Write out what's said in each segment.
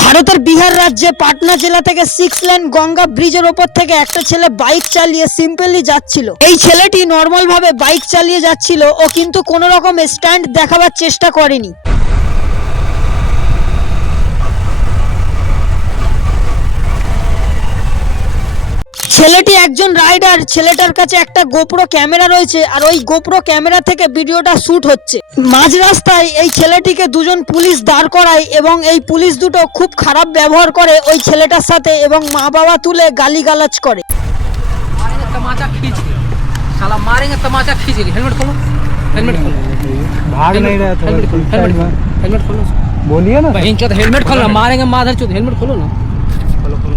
ভারতের বিহার রাজ্যে পাটনা জেলা থেকে 6 লেন গঙ্গা ব্রিজের ওপর থেকে একটা ছেলে বাইক চালিয়ে সিম্পলি যাচ্ছিল। এই ছেলেটি নর্মাল ভাবে বাইক চালিয়ে যাচ্ছিল, ও কিন্তু কোনো রকম স্ট্যান্ড দেখাবার চেষ্টা করেনি। ছেলেটি একজন রাইডার, ছেলেটার কাছে একটা গোপ্রো ক্যামেরা রয়েছে, আর ওই গোপ্রো ক্যামেরা থেকে ভিডিওটা শুট হচ্ছে। মাঝ রাস্তায় এই ছেলেটিকে দুজন পুলিশ দাঁড় করায় এবং এই পুলিশ দুটো খুব খারাপ ব্যবহার করে ওই ছেলেটার সাথে এবং মা বাবা তুলে গালিগালাজ করে। तमाचा खींच के साला मारेंगे, तमाचा खींच के। हेलमेट खोलो, हेलमेट खोलो। भाग नहीं रहा था। हेलमेट खोलो, बोलिए ना। बहन चोद हेलमेट खोलो, मारेंगे माधर चोद। हेलमेट खोलो ना,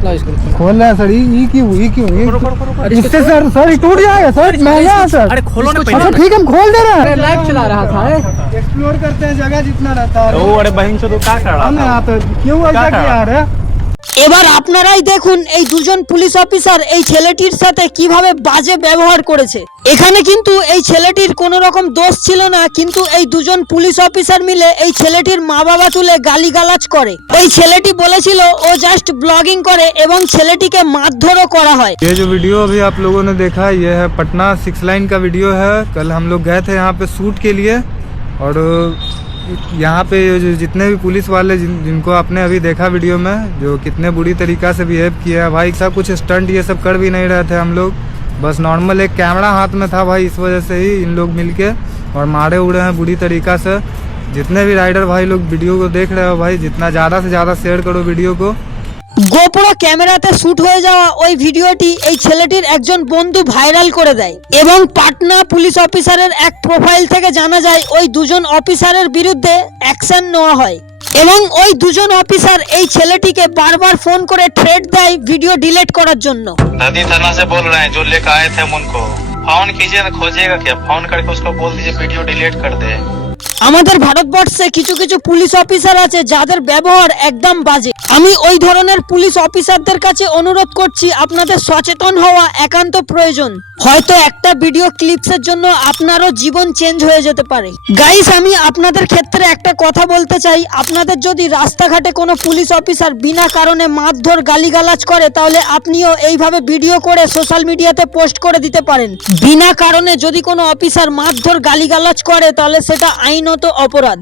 ला इसको खोल रहा है सर। ये क्यों इससे सर ये टूट जाएगा सर। महंगा है सर। अरे खोलो ना अच्छा ठीक है, हम खोल दे रहे हैं। लाइव चला रहा था। एक्सप्लोर करते हैं जगह जितना रहता है। अरे बहन चो तो क्या कर रहा हम यहाँ पे क्यों ऐसा किया है? এবার আপনারাই দেখুন এই দুজন পুলিশ অফিসার এই ছেলেটির সাথে কিভাবে বাজে ব্যবহার করেছে। এখানে কিন্তু এই ছেলেটির কোনো রকম দোষ ছিল না, কিন্তু এই দুজন পুলিশ অফিসার মিলে এই ছেলেটির মা বাবা তুলে গালিগালাজ করে। ওই ছেলেটি বলেছিল ও জাস্ট ব্লগিং করে এবং ছেলেটিকে মারধরও করা হয়। ये जो वीडियो अभी आप लोगों ने देखा, ये है पटना 6 लाइन का वीडियो है। कल हम लोग गए थे यहाँ पे शूट के लिए, और यहाँ पे जितने भी पुलिस वाले जिनको आपने अभी देखा वीडियो में, जो कितने बुरी तरीक़ा से बिहेव किया है भाई। सब कुछ स्टंट ये सब कर भी नहीं रहे थे हम लोग, बस नॉर्मल एक कैमरा हाथ में था भाई, इस वजह से ही इन लोग मिलके और मारे उड़े हैं बुरी तरीक़ा से। जितने भी राइडर भाई लोग वीडियो को देख रहे हो भाई, जितना ज़्यादा से ज़्यादा शेयर करो वीडियो को। গোপ্রো ক্যামেরাতে শুট হয়ে যাওয়া ওই ভিডিওটি এই ছেলেটির একজন বন্ধু ভাইরাল করে দেয় এবং পাটনা পুলিশ অফিসারের এক প্রোফাইল থেকে জানা যায় ওই দুজন অফিসারের বিরুদ্ধে অ্যাকশন নেওয়া হয় এবং ওই দুজন অফিসার এই ছেলেটিকে বারবার ফোন করে থ্রেট দেয় ভিডিও ডিলিট করার জন্য। नदी थाना से बोल रहे हैं, जो लेकर आए थे हम उनको फोन कीजिए ना, खोजिएगा क्या, फोन करके उसको बोल दीजिए वीडियो डिलीट कर दे। আমাদের ভারতবর্ষে কিছু কিছু পুলিশ অফিসার আছে যাদের ব্যবহার একদম বাজে। আমি ওই ধরনের পুলিশ অফিসারদের কাছে অনুরোধ করছি, আপনাদের সচেতন হওয়া একান্ত প্রয়োজন। হয়তো একটা ভিডিও ক্লিপসের জন্য আপনারও জীবন চেঞ্জ হয়ে যেতে পারে। গাইস, আমি আপনাদের ক্ষেত্রে একটা কথা বলতে চাই, আপনাদের যদি রাস্তাঘাটে কোনো পুলিশ অফিসার বিনা কারণে মারধর গালিগালাজ করে, তাহলে আপনিও এইভাবে ভিডিও করে সোশ্যাল মিডিয়াতে পোস্ট করে দিতে পারেন। বিনা কারণে যদি কোনো অফিসার মারধর গালিগালাজ করে তাহলে সেটা আইনত অপরাধ।